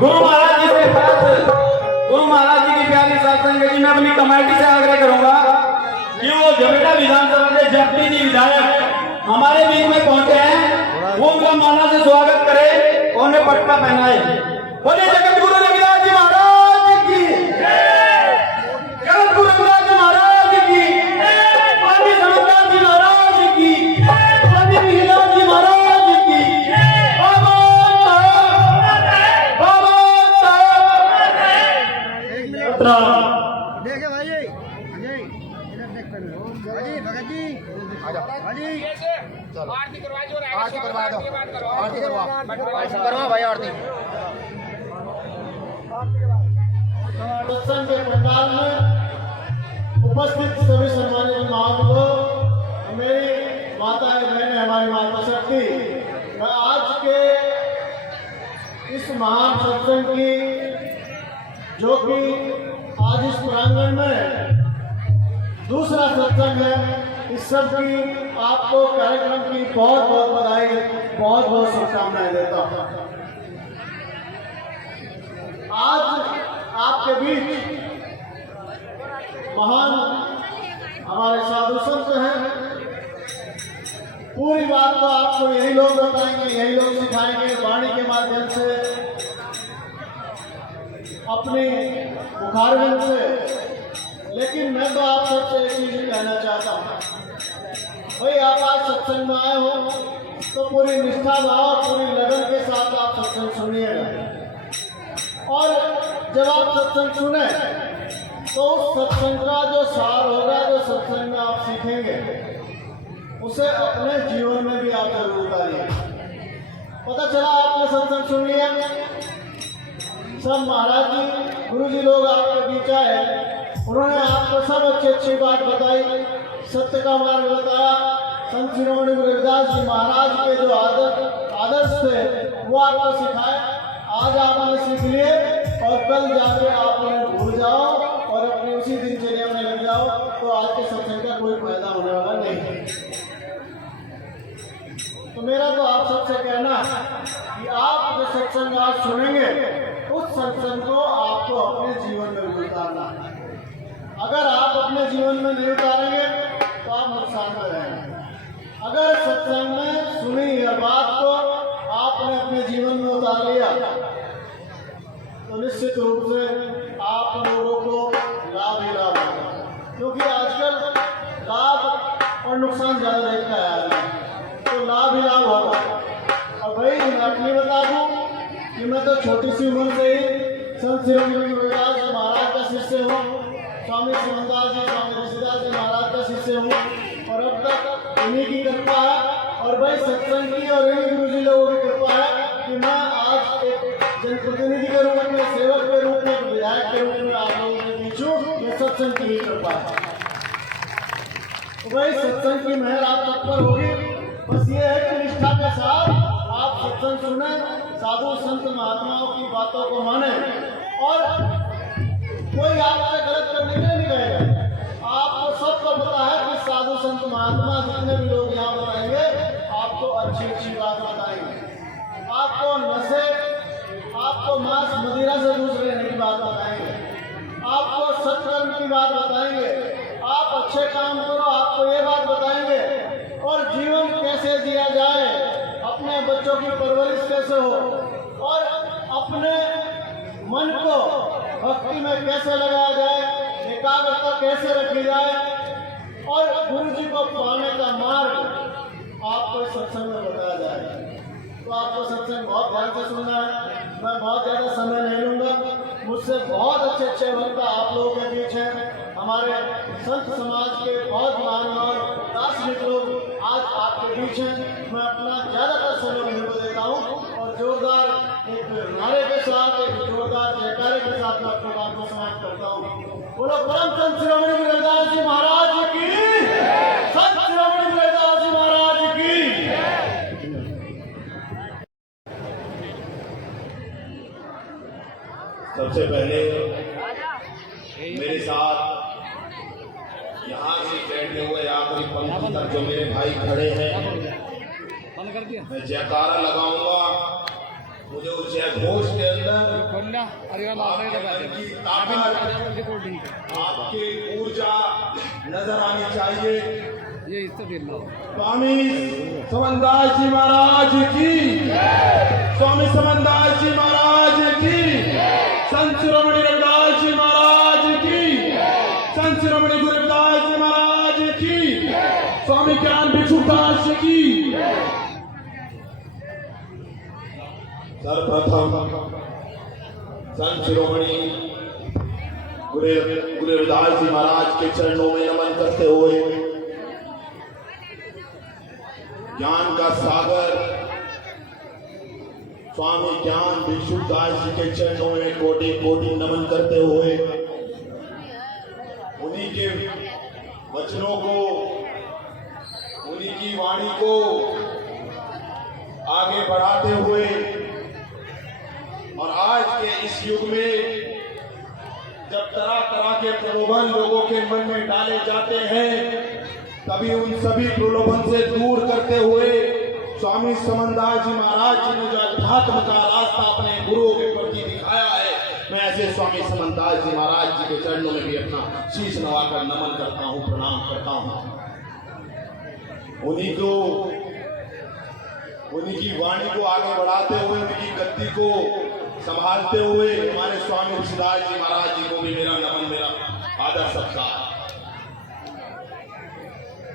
गुरु महाराज जी से गुरु महाराज जी की प्यारी सत्संग जी, मैं अपनी कमेटी से आग्रह करूंगा कि वो जमेटा विधानसभा के जगती जी विधायक हमारे बीच में पहुंचे हैं, वो उनका माला से स्वागत करे और उन्हें पटका पहनाए। बोले जगत गुरु रविदास जी महाराज की, जगत गुरु रविदास जी महाराज की, पंडित रविदास जी महाराज की, पंडित मिहिरदास जी महाराज की, देखे भाई अजय इधर देख कर भाई भगत जी भाई चलो आरती करवा दो, आरती करवा दो, आरती करवा भाई आरती। सत्संग के पंडाल में उपस्थित सभी सम्मानित महानुभाव, मेरी माताएं बहनें, हमारी माता शक्ति, मैं आज के इस महान सत्संग की, जो कि आज इस प्रांगण में दूसरा सत्संग है, इस सब की आपको कार्यक्रम की बहुत बहुत बधाई, बहुत बहुत शुभकामनाएं देता हूँ। आज आपके बीच महान हमारे साधु संत हैं। पूरी बात तो आपको यही लोग बताएंगे, यही लोग सिखाएंगे वाणी के माध्यम से, अपने मुखारविंद से। लेकिन मैं तो आप सबसे एक चीज कहना चाहता हूँ, भाई आप आज सत्संग में आए हो तो पूरी निष्ठा भाव, पूरी लगन के साथ आप सत्संग सुनिएगा। और जब आप सत्संग सुने तो उस सत्संग का जो सार होगा, जो सत्संग में आप सीखेंगे, उसे अपने जीवन में भी आप जरूर उतारिए। पता चला आपने सत्संग सुन लिया, सब महाराज जी गुरु जी लोग आपके बीच आए, उन्होंने आपको सब अच्छी अच्छी बात बताई, सत्य का मार्ग बताया। संत शिरोमणि गुरु रविदास जी महाराज के जो आदर्श थे वो आपको सिखाए। आज आपने सीख लिए और कल जाके आप उन्हें भूल जाओ और अपनी उसी दिनचर्या में लग जाओ, तो आज के सत्संग का कोई फायदा होने वाला नहीं है। तो मेरा तो आप सबसे कहना है कि आप जो सत्संग आज सुनेंगे, उस सत्संग को आपको अपने जीवन में उतारना है। अगर आप अपने जीवन में नहीं उतारेंगे तो आप नुकसान में रहेंगे। अगर सत्संग में सुनी यह बात को आपने अपने जीवन में उतार लिया तो निश्चित रूप से आप लोगों को लाभ ही लाभ होगा। क्योंकि आजकल लाभ और नुकसान ज़्यादा देखता है आदमी, तो लाभ ही लाभ होगा। और भाई मैं अपनी बता दूँ कि मैं तो छोटी सी उम्र से ही संत शिरोमणि गुरु रविदास जी महाराज का शिष्य हूँ, स्वामी सुमनदास जी, स्वामी ऋषिदास जी महाराज का शिष्य हूँ, और अब तक इन्हीं की कृपा है और भाई सत्संग की और इन्हीं गुरु जी लोगों की कृपा है कि मैं आज एक जनप्रतिनिधि के रूप में, सेवक के रूप में, विधायक के रूप में आप लोगों के बीच हूँ। ये सत्संग की ही कृपा है। तो भाई सत्संग की मेहर आप सब पर होगी। बस ये है कि निष्ठा के साथ आप सत्संग सुने, साधु संत महात्माओं की बातों को माने, और कोई आपसे गलत करने के लिए नहीं कहेगा। आपको सबको पता है कि साधु संत महात्मा जितने भी लोग यहाँ बताएंगे, आपको अच्छी अच्छी बात बताएंगे, आपको नशे, आपको मांस मदिरा से दूर रहने की बात बताएंगे, आपको सत्कर्म की बात बताएंगे, आप अच्छे काम करो, आपको ये बात बताएंगे, और जीवन कैसे जिया जाए, अपने बच्चों की परवरिश कैसे हो, और अपने मन को भक्ति में कैसे लगाया जाए, एकाग्रता कैसे रखी जाए, और गुरु जी को पाने का मार्ग आपको सत्संग में बताया जाए। तो आपको सत्संग बहुत ध्यान से सुनना है। मैं बहुत ज़्यादा समय नहीं लूँगा। मुझसे बहुत अच्छे अच्छे वक्ता आप लोगों के बीच हैं। हमारे संत समाज के बहुत महान दार्शनिक लोग आज आपके बीच हैं। मैं अपना ज़्यादातर समय उन्हीं को देता हूँ और जोरदार एक नारे के साथ, एक जोरदार जयकारे के साथ मैं अपनी बात को समाप्त करता हूँ। बोलो परम संत शिरोमणि गुरु रविदास जी महाराज की, संत शिरोमणि गुरु रविदास जी महाराज की। सबसे पहले मेरे साथ यहाँ से बैठे हुए आखिरी पंक्ति तक जो मेरे भाई खड़े हैं, मैं जयकारा लगाऊंगा। मुझे उस जय घोष के अंदर की ताकत, आपकी ऊर्जा नजर आनी चाहिए। स्वामी समनदास जी महाराज की, स्वामी समनदास जी महाराज की, संत शिरोमणि रविदास जी महाराज की, संत शिरोमणि गुरु रविदास जी महाराज की, स्वामी ज्ञान भिक्षुदास जी की। सर्वप्रथम संत शिरोमणि गुरु रविदास जी महाराज के चरणों में नमन करते हुए ज्ञान का सागर स्वामी ज्ञान भिक्षुदास जी के चरणों में कोटि कोटि नमन करते हुए उन्हीं के वचनों को, उन्हीं की वाणी को आगे बढ़ाते हुए और आज के इस युग में जब तरह तरह के प्रलोभन लोगों के मन में डाले जाते हैं, तभी उन सभी प्रलोभन से दूर करते हुए स्वामी समनदास जी महाराज जी ने जो अध्यात्म का रास्ता अपने गुरुओं के प्रति दिखाया है, मैं ऐसे स्वामी समनदास जी महाराज जी के चरणों में भी अपना शीश नवाकर नमन करता हूँ, प्रणाम करता हूँ। उन्हीं की वाणी को आगे बढ़ाते हुए, उनकी गद्दी को संभालते हुए हमारे स्वामी ऋषिदास जी महाराज जी को भी मेरा नमन, मेरा आदर सत्कार।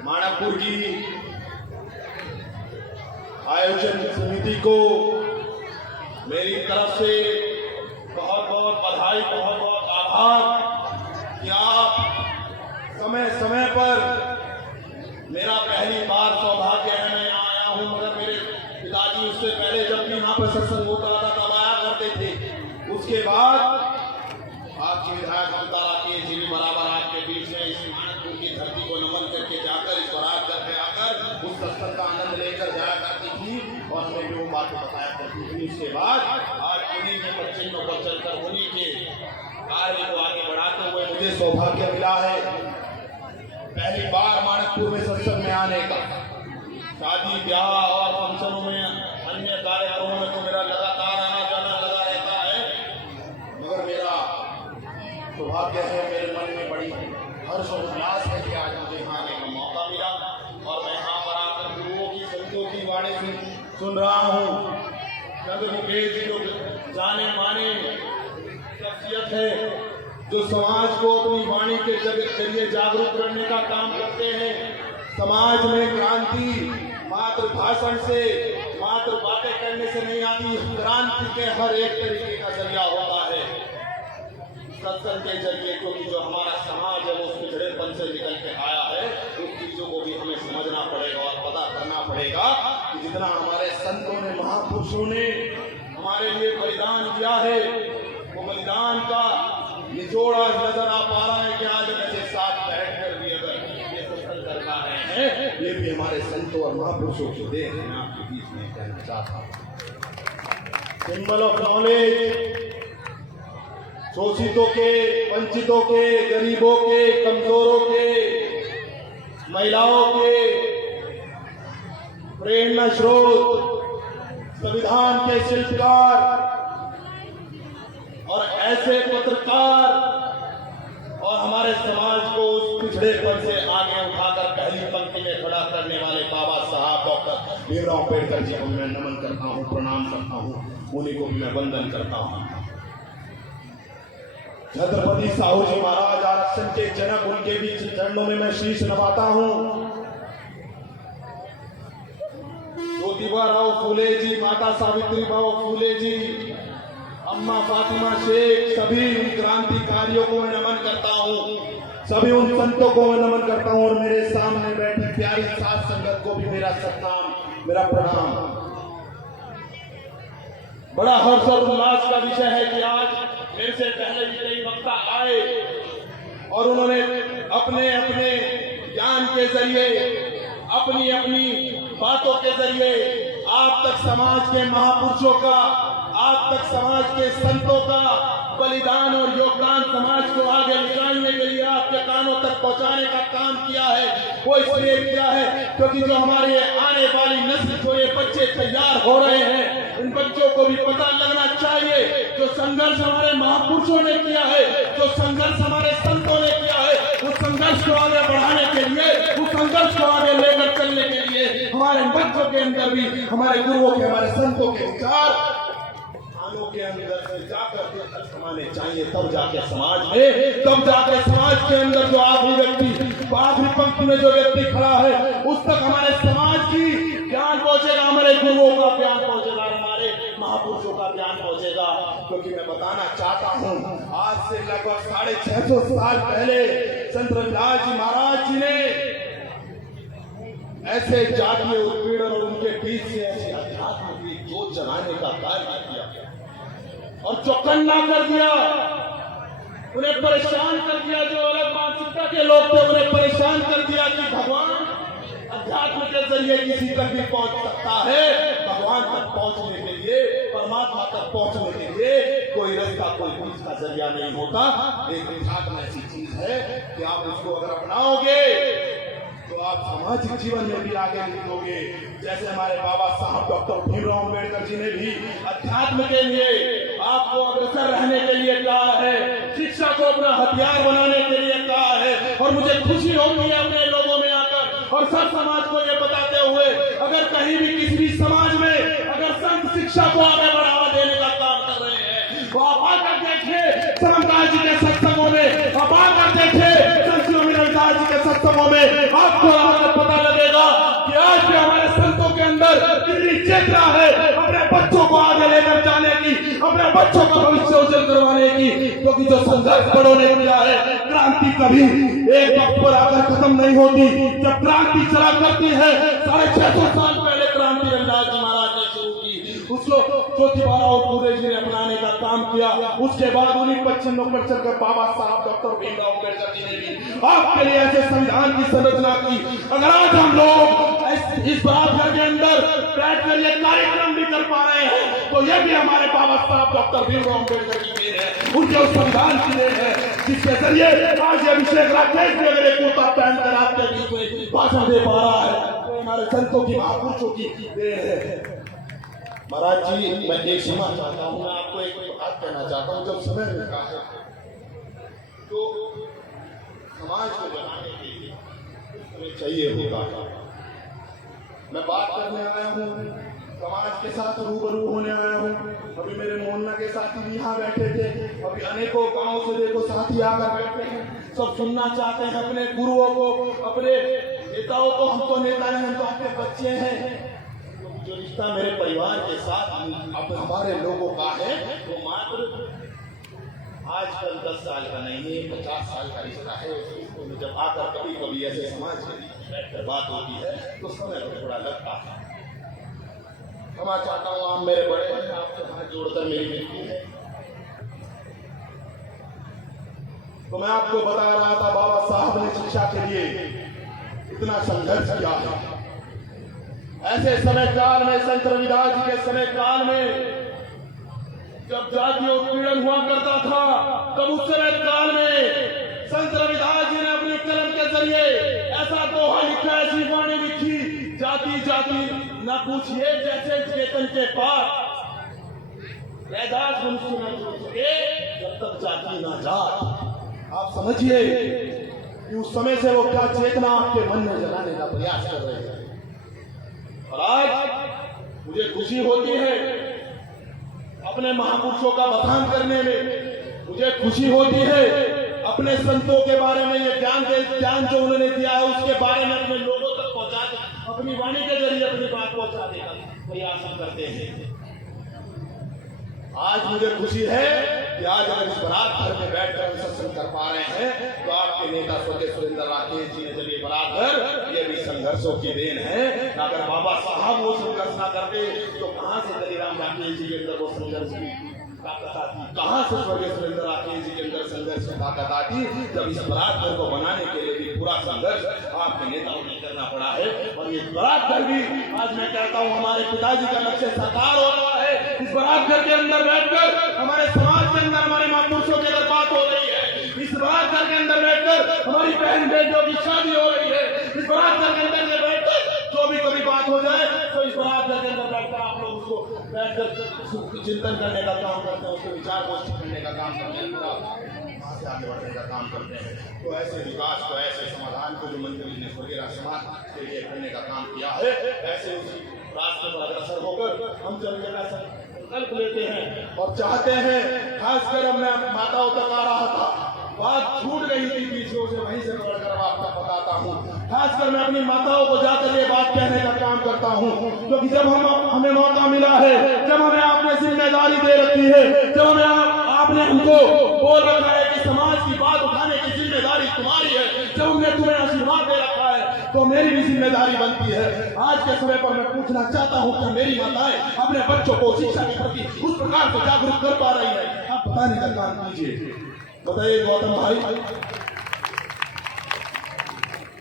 मानकपुर की आयोजन समिति को मेरी तरफ से बहुत बहुत बधाई, बहुत बहुत आभार कि आप समय समय पर, मेरा पहली बार सौभाग्य है मैं यहाँ आया हूँ, मगर मेरे पिताजी उससे पहले जब भी यहाँ पर सत्संग होता था तब आया करते थे। उसके बाद आपकी विधायक ममता राकेश जी भी बराबर आपके बीच में इस मानकपुर की धरती को नमन करके जाकर, इस स्वराज घर में आकर उस सत्संग का आनंद लेकर जाया करती थी और हमें भी वो बातें बताया करती थी। उसके बाद आज उन्हीं के पश्चिमों पर चलकर उन्हीं के कार्य को आगे बढ़ाते हुए मुझे सौभाग्य मिला है पहली बार मानकपुर में सत्संग में आने का। शादी ब्याह और फंक्शनों में, अन्य कार्यक्रमों में तो मेरा लगातार आना जाना लगा रहता है, मगर मेरा सौभाग्य है, मेरे मन में बड़ी हर्ष और उल्लास है कि आज मुझे यहाँ आने का मौका मिला और मैं यहाँ पर आकर गुरुओं की, संतों की वाणी सुन रहा हूँ। चंद्र मुकेश जी जो जाने माने शख्सियत है, जो समाज को अपनी वाणी के जरिए जागरूक करने का काम करते हैं। समाज में क्रांति मात्र भाषण से, मात्र बातें करने से नहीं आती, क्रांति के हर एक तरीके का जरिया होता है सत्संग के जरिए, क्योंकि जो हमारा समाज है वो उस पिछड़ेपन से निकल के आया है। उन चीजों को भी हमें समझना पड़ेगा और पता करना पड़ेगा कि जितना हमारे संतों ने, महापुरुषों ने हमारे लिए बलिदान दिया है, वो बलिदान का निचोड़ आज नजर आ पा रहा है कि आज ऐसे साथ बैठ कर भी अगर ये सत्संग कर पा रहे हैं, ये भी हमारे संतों और महापुरुषों को देख मैं आपके बीच में कहना चाहता हूँ। सिंबल ऑफ नॉलेज, शोषितों के, वंचितों के, गरीबों के, कमजोरों के, महिलाओं के प्रेरणा स्रोत, संविधान के शिल्पकार और ऐसे पत्रकार और हमारे समाज को उस पिछड़ेपन से आगे उठाकर पहली पंक्ति में खड़ा करने वाले बाबा साहब डॉक्टर भीमराव अम्बेडकर जी को मैं नमन करता हूँ, प्रणाम करता हूँ, उन्हीं को भी मैं वंदन करता हूँ। छत्रपति साहू जी महाराज आरक्षण के जनक, उनके भी चरणों में मैं शीश नवाता हूँ। ज्योतिबा राव फूले जी, माता सावित्री बाई फूले जी, अम्मा फातिमा शेख, सभी उन क्रांतिकारियों को मैं नमन करता हूँ, सभी उन संतों को मैं नमन करता हूँ और मेरे सामने बैठी प्यारी साथ संगत को भी मेरा सत्नाम, मेरा प्रणाम। बड़ा हर्ष और उल्लास का विषय है कि आज मेरे से पहले भी कई वक्ता आए और उन्होंने अपने अपने ज्ञान के जरिए, अपनी अपनी बातों के जरिए आप तक समाज के महापुरुषों का, आप तक समाज के संतों का बलिदान और योगदान समाज को आगे निकालने के लिए आपके कानों तक पहुंचाने का काम किया है। वो इसलिए किया है क्योंकि जो हमारे आने वाली नस्ल, जो ये बच्चे तैयार हो रहे हैं, इन बच्चों को भी पता लगना चाहिए जो संघर्ष हमारे महापुरुषों ने किया है, जो संघर्ष हमारे संतों ने किया है, उस संघर्ष को आगे बढ़ाने के लिए, उस संघर्ष को आगे लेकर चलने के लिए हमारे बच्चों के अंदर भी हमारे गुरुओं के, हमारे संतों के विचार के अंदर से जाकर तक समाने चाहिए। तब जाके समाज में, तब जाके समाज के अंदर जो आखिरी व्यक्ति, आखिरी पंक्ति में जो व्यक्ति खड़ा है, उस तक हमारे समाज की ज्ञान पहुंचेगा, हमारे गुरुओं का ज्ञान पहुंचेगा, हमारे महापुरुषों का ज्ञान पहुंचेगा। क्योंकि मैं बताना चाहता हूं, आज से लगभग 650 साल पहले संत रविदास जी महाराज जी ने ऐसे जातीय उत्पीड़न और उनके बीच से ऐसे अध्यात्म की जोत जलाने का कार्य किया और चौकन्ना कर दिया, उन्हें परेशान कर दिया। जो अलग मानसिकता के लोग थे उन्हें परेशान कर दिया कि भगवान अध्यात्म के जरिए किसी तक भी पहुंच सकता है। भगवान तक पहुंचने के लिए, परमात्मा तक पहुंचने के लिए कोई रास्ता, कोई पुलिस का जरिया नहीं होता। एक अध्यात्म ऐसी चीज है कि आप उसको अगर अपनाओगे तो आप सामाजिक जीवन में भी आगे निकलोगे। जैसे हमारे बाबा साहब डॉक्टर भीमराव अम्बेडकर जी ने भी अध्यात्म के लिए आपको अग्रसर रहने के लिए कहा है, शिक्षा को अपना हथियार बनाने के लिए कहा है। और मुझे खुशी होती है अपने लोगों में आकर और सब समाज को ये बताते हुए, अगर कहीं भी किसी भी समाज में अगर संत शिक्षा को आगे बढ़ावा देने का काम कर रहे हैं तो आप आकर देखिए सरमदास जी के सत्संगों में, आप आकर देखिए रविदास जी के सत्संगों में, आपको पता लगेगा कि आज भी हमारे संतों के अंदर कितनी चेतना है अपने बच्चों को आगे लेकर जाने की, अपने बच्चों का भविष्य उज्जवल करवाने की। क्योंकि जो संघर्ष बड़ों ने किया है, क्रांति कभी एक वक्त पर आकर खत्म नहीं होती। जब क्रांति चला करती है, 650 साल पहले क्रांति रविदास जी महाराज ने शुरू की, उसको ज्योतिबा फुले जी ने अपनाने का काम किया। उसके बाद उन्हीं 25 नवंबर चलकर बाबा साहब डॉक्टर भीमराव अम्बेडकर जी ने भी आपके लिए ऐसे संविधान की संरचना की। अगर आज हम लोग इस बराबर के अंदर बैठकर ये कार्यक्रम भी कर पा रहे हैं तो यह भी हमारे बाबा साहब डॉक्टर भीमराव अम्बेडकर की देन है, उनके उस संविधान की देन है, जिसके जरिए आज अभिषेक राकेश भी अगर एक कुर्ता पहनकर आपके बीच में भाषण दे पा रहा है तो हमारे संतों की, महापुरुषों की देन है। महाराज जी, मैं एक क्षमा चाहता हूँ, मैं आपको एक बात कहना चाहता हूँ। जब समय मिलता है तो समाज को बनाने के लिए हमें चाहिए होगा। मैं बात करने आया हूँ, समाज के साथ रूबरू होने आया हूँ। अभी मेरे मोहल्ला के साथी भी यहाँ बैठे थे, अभी अनेकों गांव से देखो साथी आकर बैठे हैं, सब सुनना चाहते हैं अपने गुरुओं को, अपने नेताओं को। हम तो नेता नहीं, हम तो आपके बच्चे हैं। जो रिश्ता मेरे परिवार के साथ अब हमारे लोगों का है वो मात्र आजकल 10 साल का नहीं है, 50 साल का रिश्ता है। उसको जब आकर कभी कभी ऐसे समाज के बैठकर बात होती है तो समय तो थोड़ा लगता है। क्षमा चाहता हूँ, आप मेरे बड़े हैं, आपसे हाथ जोड़कर मेरी विनती है। तो मैं आपको बता रहा था, बाबा साहब ने शिक्षा के लिए इतना संघर्ष किया है। ऐसे समय काल में, संत रविदास जी के समय काल में जब जातीय उत्पीड़न हुआ करता था, तब उस समय काल में संत रविदास जी ने अपनी कलम के जरिए ऐसा दोहा लिखा, ऐसी वाणी लिखी, जाति जाति न पूछिए जैसे चेतन के पास, रैदास मनुष्य न जुड़ सके जब तक जाति न जात। आप समझिए कि उस समय से वो क्या चेतना आपके मन में जलाने का प्रयास कर रहे हैं। और आज मुझे खुशी होती है अपने महापुरुषों का बखान करने में, मुझे खुशी होती है अपने संतों के बारे में ये ज्ञान जो उन्होंने दिया है उसके बारे में अपने लोगों तक पहुंचा, अपनी वाणी के जरिए अपनी बात पहुंचाने का प्रयास हम करते हैं। आज मुझे खुशी है कि आज अगर इस बारात घर में बैठकर सत्संग कर पा रहे हैं तो आपके नेता स्वर्गीय सुरेंद्र राकेश जी ने जब ये बारात घर, ये भी संघर्षों की देन है। अगर बाबा साहब वो संघर्ष ना करते तो कहां से दलीराम राकेश जी के अंदर वो संघर्ष की ताकत आती, कहां से स्वर्गीय सुरेंद्र राकेश जी के अंदर संघर्ष की ताकत आती। जब इस बारात घर को बनाने के लिए भी पूरा संघर्ष आपके नेताओं ने करना पड़ा है। और ये बारात घर भी आज मैं कहता हूँ हमारे पिताजी का लक्ष्य साकार हो रहा है। इस बारात घर के अंदर बैठकर हमारे समाज के अंदर हमारे महापुरुषों की अगर बात हो रही है, इस बारात घर के अंदर बैठकर हमारी बहन बेटियों की शादी हो रही है, इस बारात घर के अंदर बैठकर जो भी कभी बात हो जाए तो इस बारात घर के अंदर बैठकर आप लोग उसको बैठकर चिंतन करने का काम करते हैं, उसके विचार गोष्ठी करने का काम करते हैं, वहाँ से आगे बढ़ने का काम करते हैं। तो ऐसे विकास को, ऐसे समाधान को जो मंत्री जी ने स्वर्गीय समाज के लिए करने का काम किया है, ऐसे उसी रास्ते पर अग्रसर होकर हम चलने का संकल्प लेते हैं और चाहते हैं। खासकर अब मैं माताओं तक आ रहा था, बात छूट गई थी बीच में, वहीं से पकड़कर आपको बताता हूँ। खासकर मैं अपनी माताओं को जाकर ये बात कहने का काम करता हूँ, क्योंकि जब हमें मौका मिला है, जब हमें आपने जिम्मेदारी दे रखी है, जब हमें आपने हमको बोल रखा है कि समाज की बात उठाने की जिम्मेदारी तुम्हारी है, जब हमने तुम्हें आशीर्वाद दे रखा है, तो मेरी भी जिम्मेदारी बनती है। आज के समय पर मैं पूछना चाहता हूँ कि मेरी माताएं अपने बच्चों को शिक्षा के प्रति उस प्रकार से जागरूक कर पा रही है? आप बताने का काम कीजिए। बताइए गौतम भाई,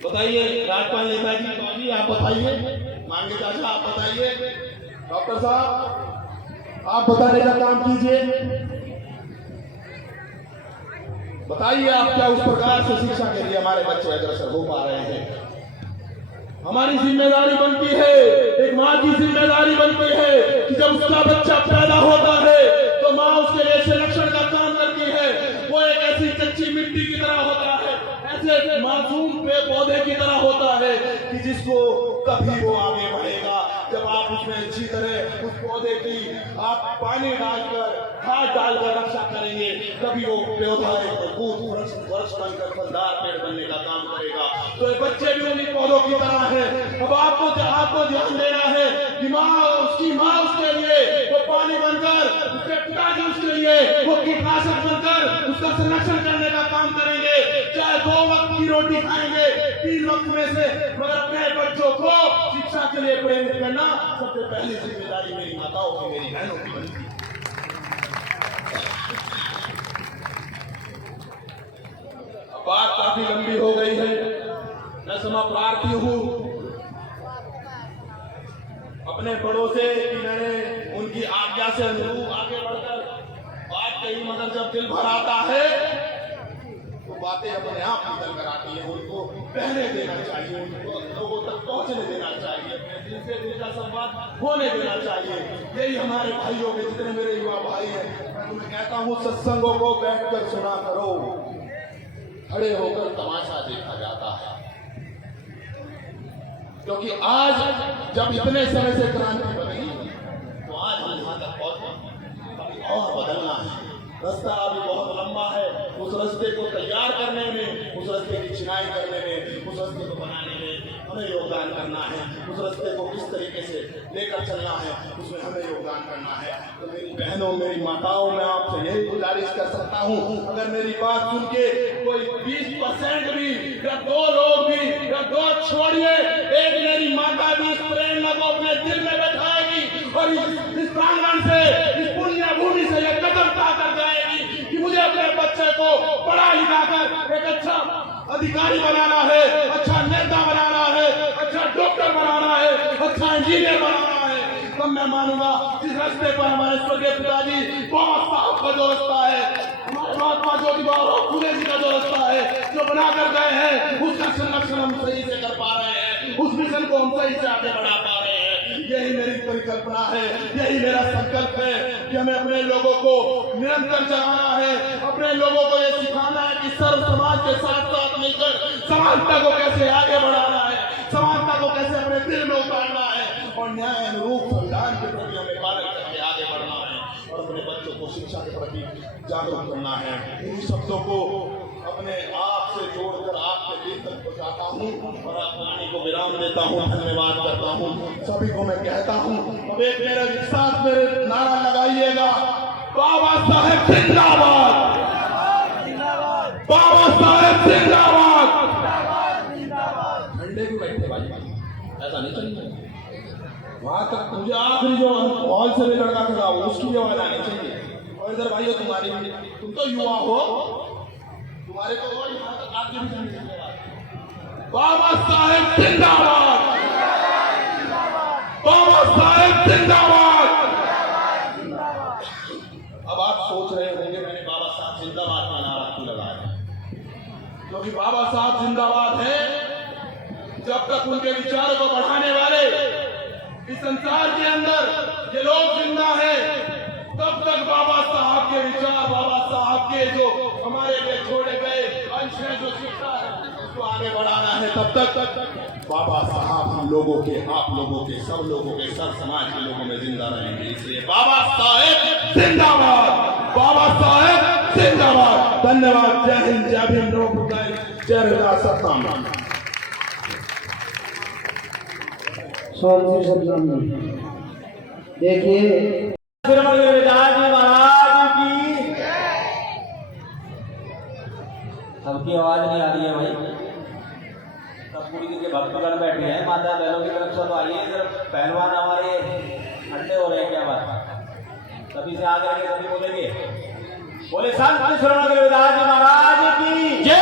बताइए राजपाल नेताजी, आप बताइए, मांगे चाचा आप बताइए, डॉक्टर साहब आप बताने का काम कीजिए। बताइए आप क्या उस प्रकार से शिक्षा के लिए हमारे बच्चे अग्रसर हो पा रहे हैं? हमारी जिम्मेदारी बनती है, एक माँ की जिम्मेदारी बनती है कि जब उसका बच्चा पैदा होता है तो माँ उसके लिए संरक्षण का काम करती है। वो एक ऐसी कच्ची मिट्टी की तरह होता है, ऐसे मासूम पेड़ पौधे की तरह होता है कि जिसको कभी वो आगे बढ़ेगा जब आप उसमें अच्छी तरह उस पौधे की आप पानी डालकर, खाद डालकर रक्षा करेंगे, तभी वो पौधा वर्ष बनकर फलदार पेड़ बनने का काम करेगा। तो ये बच्चे भी उन्हीं पौधों की तरह है। अब आपको ध्यान देना है कि उसकी माँ उसके लिए वो पानी बनकर, उसके पिताजी उसके लिए वो कीटनाशक बनकर उसका संरक्षण करने का काम करेंगे। चाहे 2 वक्त की रोटी खाएंगे, 3 वक्त में से, मगर अपने बच्चों को शिक्षा के लिए प्रेरित करना सबसे पहली जिम्मेदारी मेरी माताओं की, मेरी बहनों की बनती है। बात काफी लंबी हो गई है, मैं क्षमा प्रार्थी हूँ अपने बड़ों से कि मैंने उनकी आज्ञा से अनुरूप आगे बढ़कर बात कही, मगर जब दिल भर आता है तो बातें अपने आप निकल कर आती है। उनको बहने देना चाहिए, उनको लोगों तक पहुंचने देना चाहिए, अपने दिल से दिल का संवाद होने देना चाहिए। यही हमारे भाइयों के, जितने मेरे युवा भाई हैं, मैं तुम्हें कहता हूँ सत्संगों को बैठकर सुना करो, खड़े होकर तमाशा देखा जाता है। क्योंकि आज जब इतने समय से क्रांति बनी तो आज हम यहाँ तक पहुंचे, और बदलना है। रास्ता अभी बहुत लंबा है, उस रास्ते को तैयार करने में, उस रास्ते की चिनाई करने में, उस रास्ते को बनाने में हमें योगदान करना है। उस रास्ते को किस तरीके से लेकर चलना है, उसमें हमें योगदान करना है। तो मेरी बहनों, मेरी माताओं, मैं आपसे यही गुजारिश कर सकता हूँ, अगर मेरी बात सुन के कोई 20% भी या 2 लोग भी या 2 छोड़िए, एक मेरी माता भी इस प्रेरणा को अपने दिल में बैठाएगी और इस प्रांगण से, इस पुण्य भूमि से यह कदम उठाकर जाएगी कि मुझे अपने बच्चे को पढ़ा लिखा कर एक अच्छा अधिकारी बनाना है, अच्छा नेता बनाना है, अच्छा डॉक्टर बनाना है, अच्छा इंजीनियर बनाना है। तब मैं मानूंगा जिस रास्ते पर हमारे स्वर्गीय पिताजी बाबा साहब का जो रास्ता है, हमारे महात्मा ज्योतिबा फुले जी का जो रास्ता है, जो बना कर गए हैं, उसका संरक्षण हम सही से कर पा रहे हैं, उस मिशन को हम सही से आगे बढ़ा पा रहे हैं। यही मेरी परिकल्पना है, यही मेरा संकल्प है कि हमें अपने लोगों को निरंतर जगाना है, अपने लोगों को यह सिखाना है कि सर्व समाज के साथ साथ मिलकर समानता को कैसे आगे बढ़ाना है, समानता को कैसे अपने दिल में उतारना है और न्याय अनुरूप संविधान के प्रति हमें पालन करके आगे बढ़ना है और अपने बच्चों को शिक्षा के प्रति जागरूक करना है। इन शब्दों को अपने आप से जोड़कर आपके दिल तक पहुंचाता हूँ और आप वाणी को विराम देता हूँ, धन्यवाद करता हूँ। सभी को मैं कहता हूँ, अब एक मेरे साथ मेरे नारा लगाइएगा, बाबा साहेब जिंदाबाद, बाबा साहेब जिंदाबाद। ठंडे भी बैठे भाई, ऐसा नहीं चाहिए। वहां तक मुझे आखिरी जो हॉल से भी लड़का खड़ा हो उसकी आवाज आनी चाहिए। और इधर भाइयों तुम्हारी, तुम तो युवा हो, तुम्हारे को और यहाँ तक आगे भी जाने चाहिए। बाबा साहेब जिंदाबाद, बाबा साहेब जिंदाबाद। अब आप सोच रहे होंगे मैंने बाबा साहब जिंदाबाद का नारा क्यों लगाया? क्योंकि बाबा साहब जिंदाबाद है जब तक उनके विचारों को बढ़ाने वाले इस संसार के अंदर ये लोग जिंदा है तब तक बाबा साहब के विचार, बाबा साहब के जो हमारे लिए छोड़े गए अंश है, जो शिक्षा है, उसको आगे बढ़ाना है। तब तक बाबा साहब हम लोगों के, आप लोगों के, सब लोगों के, सब समाज के लोगों में जिंदा रहेंगे। इसलिए बाबा साहेब जिंदाबाद, बाबा साहेब जिंदाबाद। धन्यवाद। जय हिंद, जय भीम, जय रविदास सतनाम। देखिए श्रीमद रविदास जी महाराज की। सबकी आवाज नहीं आ रही है भाई, सब पूरी के भक्तगण बैठे हैं। माता बहनों की तरफ से तो आइए, सिर्फ पहलवान हमारे ठंडे हो रहे हैं। क्या बात, सभी से आगे आगे सभी बोलेंगे, बोले संत श्रीमद रविदास जी महाराज की जय,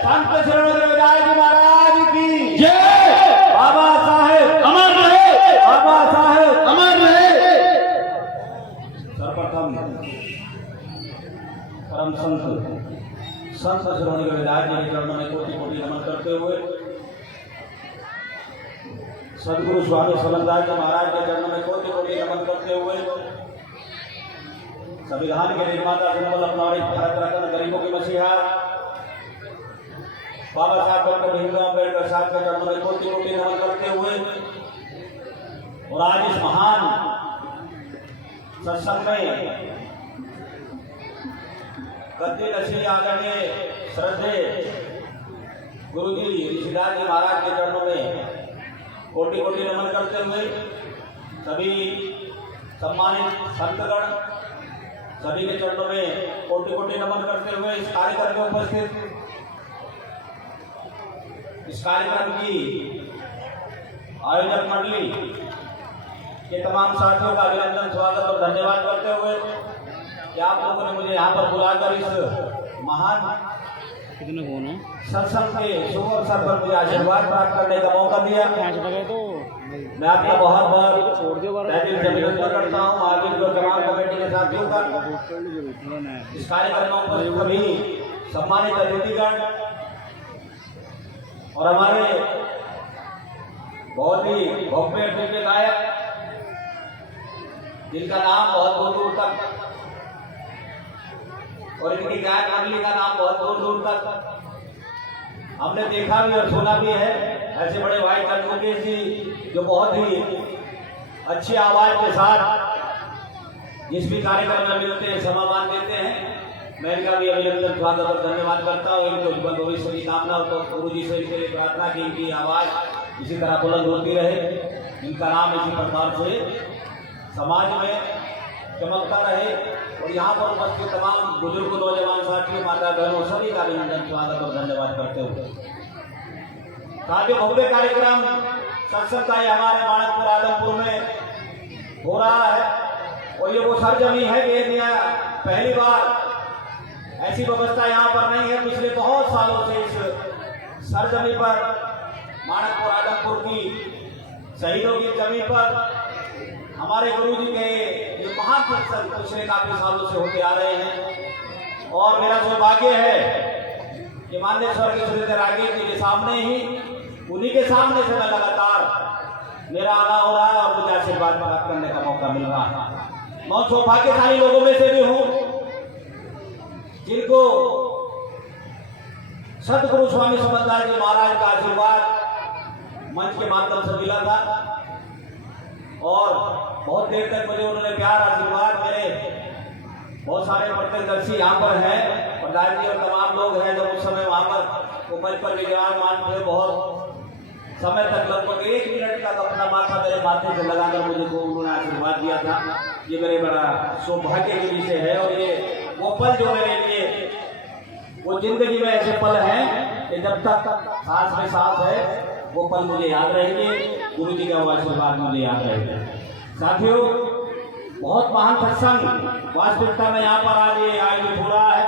संत श्रीमद रविदास जी महाराज की जय। बाबा साहेब अमर रहे, बाबा साहेब अमर रहे। सर्वप्रथम परम संत श्रीमद रविदास जी के चरणों में कोटि कोटि नमन करते हुए, सदगुरु स्वामी समरदास जी महाराज के चरणों में कोटि कोटि नमन करते हुए, संविधान के निर्माता सिंबल अपनारी भारत रत्न गरीबों की मसीहा बाबा साहब डॉक्टर भीमराव अम्बेडकर साहब के चरणों में कोटि कोटि नमन करते हुए, और आज इस महान सत्संग में गद्दी नशीली आदरणीय श्रद्धे गुरु जी ऋषिदास जी महाराज के चरणों में कोटि कोटि नमन करते हुए, सभी सम्मानित संतगण सभी के चरणों में कोटि कोटि नमन करते हुए, इस कार्यक्रम में उपस्थित इस कार्यक्रम की आयोजक मंडली के तमाम साथियों का अभिनंदन, स्वागत और धन्यवाद करते हुए कि आप लोगों ने मुझे यहाँ पर बुलाकर इस महान सत्संग के शुभ अवसर पर मुझे आशीर्वाद प्राप्त करने का मौका दिया। मैं आपका बहुत बहुत तहे दिल से अभिनंदन करता हूँ। आगे जो तमाम कमेटी के साथियों का, इस कार्यक्रम पर सभी सम्मानित अतिथिगण और हमारे बहुत ही भव्य दिव्य गायक, जिनका नाम बहुत दूर दूर तक, और इनकी गायक मंडली का नाम बहुत दूर दूर तक हमने देखा भी और सुना भी है। ऐसे बड़े भाई चंद्रमुकेश जी जो बहुत ही अच्छी आवाज के साथ जिस भी कार्यक्रम में मिलते हैं, सम्मान देते हैं, मैं इनका भी अभिनंदन, स्वागत और धन्यवाद करता हूँ। इनके उज्जवल भविष्य की कामना और गुरु जी से इनके लिए प्रार्थना की इनकी आवाज इसी तरह बुलंद होती रहे, इनका नाम इसी प्रकार से समाज में चमकता रहे। और यहाँ पर उपस्थित तमाम बुजुर्ग नौजवान साथियों, माता बहनों, सभी का अभिनंदन, स्वागत और धन्यवाद करते हुए, साथियों भव्य कार्यक्रम सत्संग का हमारे मानकपुर आदमपुर में हो रहा है। और ये वो सरजमी है कि पहली बार ऐसी व्यवस्था यहाँ पर नहीं है। पिछले बहुत सालों से इस सरजमी पर, मानकपुर आदमपुर की शहीदों की जमीन पर हमारे गुरु जी के ये महान सत्संग पिछले काफी सालों से होते आ रहे हैं। और मेरा सौभाग्य है कि माननीय स्वर्गीय सुरेंद्र रागे जी के सामने ही, उन्हीं के सामने से मैं लगातार मेरा आना हो रहा है और मुझे आशीर्वाद प्राप्त करने का मौका मिल रहा है। मैं सौभाग्यशाली लोगों में से भी हूँ जिनको सदगुरु स्वामी समरदास जी महाराज का आशीर्वाद मंच के माध्यम से मिला था। और बहुत देर तक मुझे उन्होंने प्यार, आशीर्वाद, मेरे बहुत सारे प्रत्यक्षदर्शी यहाँ पर हैं, प्रधान जी और तमाम लोग हैं जो उस समय वहाँ पर उपज पर विजयमान थे। बहुत समय तक, लगभग 1 मिनट तक अपना माथा मेरे माथे से लगाकर मुझे को उन्होंने आशीर्वाद दिया था। ये मेरे बड़ा सौभाग्य के विषय है। और ये वो पल जो मेरे लिए, वो जिंदगी में ऐसे पल हैं कि जब तक सांस में सांस है वो पल मुझे याद रहेंगे, गुरु जी का आशीर्वाद मुझे याद रहेगा। साथियों, बहुत महान सत्संग वास्तविकता में यहाँ पर आज ये आयोजित हो रहा है।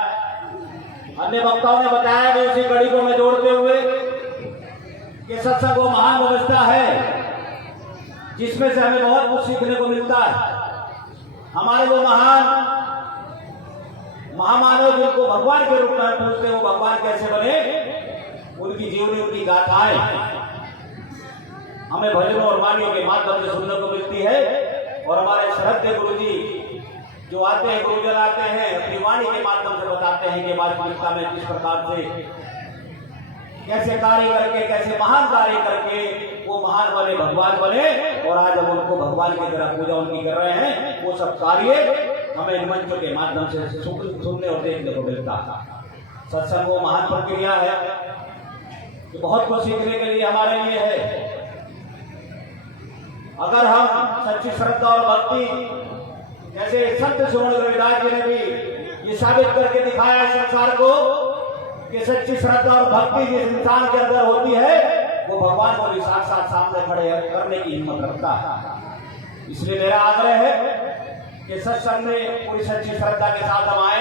अन्य वक्ताओं ने बताया कि उसी कड़ी को मैं जोड़ते हुए कि सत्संग वो महान व्यवस्था है जिसमें से हमें बहुत कुछ सीखने को मिलता है। हमारे वो महान महामानव जिनको भगवान के रूप में पूछते, वो भगवान कैसे बने, उनकी जीवनी, उनकी गाथाएं हमें भजनों और वाणियों के माध्यम से सुनने को मिलती है। और हमारे श्रद्धेय गुरु जी जो आते हैं, गुरुजन आते हैं, अपनी वाणी के माध्यम से बताते हैं कि वास्तविकता में किस प्रकार से कैसे कार्य करके, कैसे महान कार्य करके वो महान बने, भगवान बने। और आज हम उनको भगवान की तरह पूजा उनकी कर रहे हैं। वो सब कार्य हमें इन मंचों के माध्यम से सुनने और देखने को मिलता। सत्संग वो महान प्रक्रिया है कि बहुत कुछ सीखने के लिए हमारे लिए है। अगर हम सच्ची श्रद्धा और भक्ति, जैसे संत सुमन रविदास जी ने भी ये साबित करके दिखाया है संसार को कि सच्ची श्रद्धा और भक्ति जिस इंसान के अंदर होती है वो भगवान को भी साक्षात सामने खड़े करने की हिम्मत रखता है। इसलिए मेरा आग्रह है कि सत्संग में पूरी सच्ची श्रद्धा के साथ हम आए।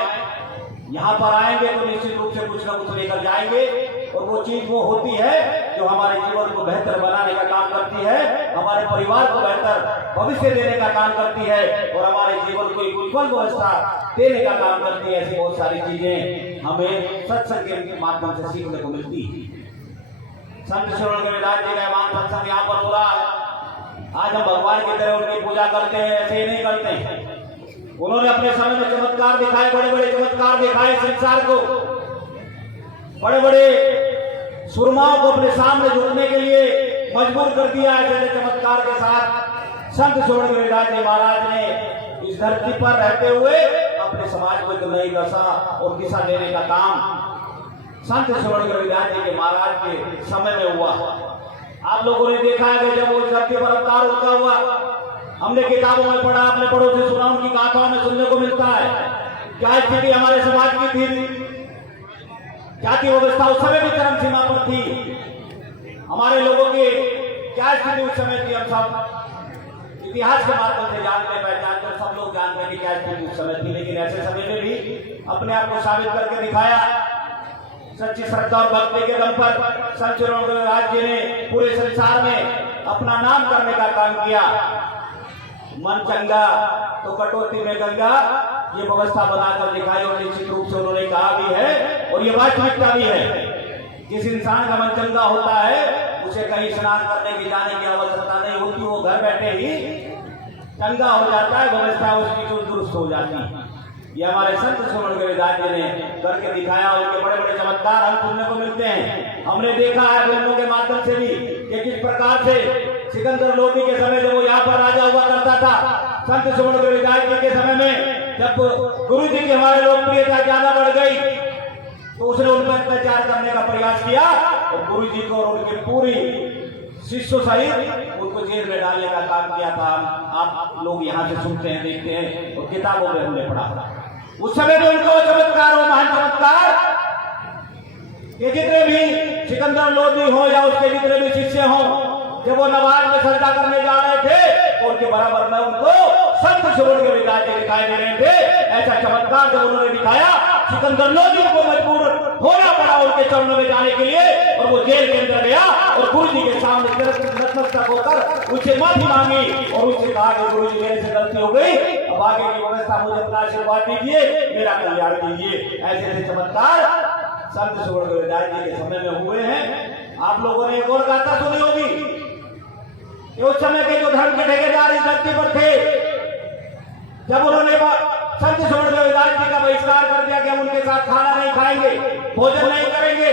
यहाँ पर आएंगे तो निश्चित रूप से कुछ न कुछ लेकर जाएंगे और वो चीज वो होती है जो हमारे जीवन को बेहतर बनाने का काम करती है, हमारे परिवार को बेहतर भविष्य देने का काम करती है और हमारे जीवन को एक उज्ज्वल व्यवस्था देने का काम करती है। ऐसी बहुत सारी चीजें हमें सत्संग के माध्यम से सीखने को मिलती है। संत श्रवण रविदास जी का मान सत्संग यहाँ पर हो रहा है। आज हम भगवान की तरह उनकी पूजा करते हैं, ऐसे ही नहीं करते हैं। उन्होंने अपने समय में चमत्कार दिखाए, बड़े बड़े चमत्कार दिखाए संसार को, बड़े बड़े सुरमाओं को अपने सामने झुकने के लिए मजबूर कर दिया है। जैसे चमत्कार के साथ संत श्रवण रविदास जी महाराज ने इस धरती पर रहते हुए अपने समाज को एक नई दशा और दिशा देने का काम संत श्रवण रविदास जी के महाराज के समय में हुआ। आप लोगों ने देखा है कि जब वो धरती पर अवतार होता हुआ, हमने किताबों में पढ़ा, अपने बड़ों से सुना, उनकी गाथाओं में सुनने को मिलता है। क्या स्थिति हमारे समाज की थी, जाति व्यवस्था उस समय भी चरम सीमा पर थी। हमारे लोगों की क्या स्थिति उस समय थी, हम सब इतिहास के माध्यम से जानते पहचानते हैं, सब लोग जानते हैं कि क्या स्थिति उस समय थी। लेकिन ऐसे समय में भी अपने आप को साबित करके दिखाया। सच्ची श्रद्धा और भक्ति के दम पर संत श्रवण रविदास जी ने पूरे संसार में अपना नाम करने का काम किया। मन चंगा तो कटौती में गंगा, ये व्यवस्था बनाकर दिखाई और निश्चित रूप से उन्होंने कहा भी है और ये वास्तविकता भी है। जिस इंसान का मन चंगा होता है उसे कहीं स्नान करने की जाने की आवश्यकता नहीं होती, वो घर बैठे ही चंगा हो जाता है, व्यवस्था उसकी जो दुरुस्त हो जाती है। ये हमारे संत श्रवण रविदास जी ने करके दिखाया। उनके बड़े बड़े चमत्कार हम सुनने को मिलते हैं। हमने देखा है फिल्मों के माध्यम से भी कि किस प्रकार से सिकंदर लोधी के समय जब वो यहाँ पर राजा हुआ करता था, संत श्रवण रविदास जी के समय में जब गुरु जी की हमारे लोकप्रियता ज्यादा बढ़ गई तो उसने उन पर अत्याचार करने का प्रयास किया और गुरु जी को और उनके पूरी शिष्यों सहित उनको जेल में डालने का काम किया था। आप लोग यहाँ से सुनते हैं, देखते हैं और किताबों में हमने पढ़ा। उस समय भी उनको चमत्कार हो, महान चमत्कार, ये जितने भी सिकंदर लोधी हो या उसके जितने भी शिष्य हो, जब वो नवाज में सजदा करने जा रहे थे तो उनके बराबर में उनको संत श्रवण रविदास जी दिखाई दे रहे थे। ऐसा चमत्कार जब उन्होंने दिखाया, सिकंदर लोधी को मजबूर होना पड़ा उनके चरणों में जाने के लिए और वो जेल के अंदर गया और गुरु जी के सामने नतमस्तक होकर उनसे माफी मांगी और उनसे कहा कि गुरु जी मेरे से गलती हो गई, अब आगे की व्यवस्था मुझे अपना आशीर्वाद दीजिए, मेरा कल्याण कीजिए। ऐसे ऐसे चमत्कार संत श्रवण रविदास जी के समय में हुए हैं। आप लोगों ने एक और गाथा सुनी होगी कि उस समय के जो धर्म के ठेकेदार इस धरती पर थे, जब उन्होंने संत श्रवण रविदास जी का बहिष्कार कर दिया कि हम उनके साथ खाना नहीं खाएंगे, भोजन नहीं करेंगे,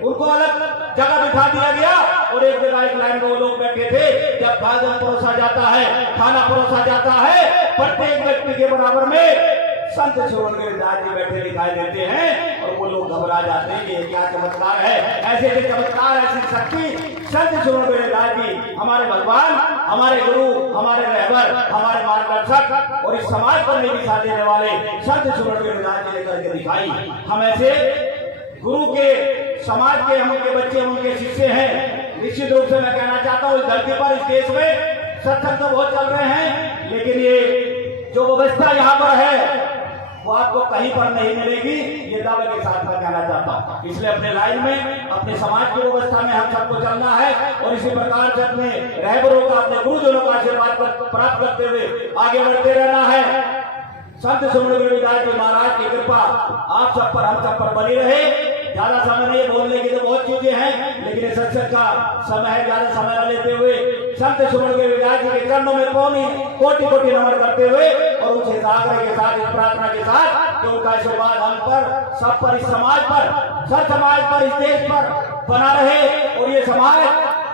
उनको अलग जगह बिठा दिया गया और एक जगह एक लाइन में वो लोग बैठे थे। जब भोजन परोसा जाता है, खाना परोसा जाता है, प्रत्येक व्यक्ति के बराबर में संत श्रवण रविदास जी बैठे दिखाई देते हैं और वो लोग घबरा जाते हैं कि ये क्या चमत्कार है। ऐसे ऐसे चमत्कार, ऐसी शक्ति संत श्रवण रविदास जी हमारे भगवान, हमारे गुरु, हमारे रहबर, हमारे मार्गदर्शक और इस समाज पर नई दिशा देने वाले संत श्रवण रविदास जी ने करके दिखाई। हम ऐसे गुरु के, समाज के, हम उनके बच्चे, हम उनके शिष्य हैं। निश्चित रूप से मैं कहना चाहता हूँ, इस धरती पर, इस देश में सत्संग तो बहुत चल रहे हैं, लेकिन ये जो व्यवस्था यहाँ पर है वो आपको कहीं पर नहीं मिलेगी, ये दावे के साथ मैं कहना चाहता हूँ। इसलिए अपने लाइन में, अपने समाज की व्यवस्था में हम सबको चलना है और इसी प्रकार से अपने रहबरों का, अपने गुरुजनों का आशीर्वाद प्राप्त करते हुए आगे बढ़ते रहना है। संत श्रवण रविदास जी महाराज की कृपा आप सब पर, हम सब पर बनी रहे। ज्यादा समय नहीं है, बोलने की तो बहुत चीजें हैं, लेकिन ये सत्संग का समय है। ज्यादा समय न लेते हुए संत सुमन के विराज जी के चरणों में कोटि कोटि नमन करते हुए और उनसे इस आग्रह के साथ, इस प्रार्थना के साथ कि उनका आशीर्वाद हम पर, सब पर, इस समाज पर, सब समाज पर, इस देश पर बना रहे और ये समाज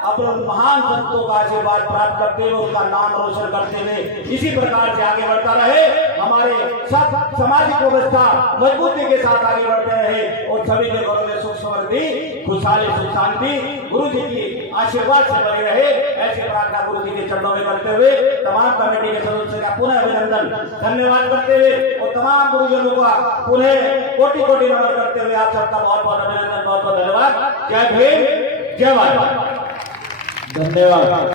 अपने महान संतों का आशीर्वाद प्राप्त करते हुए, उनका नाम रोशन करते हुए इसी प्रकार से आगे बढ़ता रहे। हमारे सब सामाजिक व्यवस्था मजबूती के साथ आगे बढ़ते रहे और सभी के घरों में सुख समृद्धि, खुशहाली, सुख शांति गुरु जी की आशीर्वाद से बनी रहे। ऐसे प्रार्थना गुरु जी के चरणों में करते हुए तमाम कमेटी के सदस्यों का पुनः अभिनंदन, धन्यवाद करते हुए और तमाम गुरुजनों का पुनः कोटि कोटि नमन करते हुए आप सबका बहुत बहुत अभिनंदन, बहुत बहुत धन्यवाद। जय भीम, जय भारत। धन्यवाद।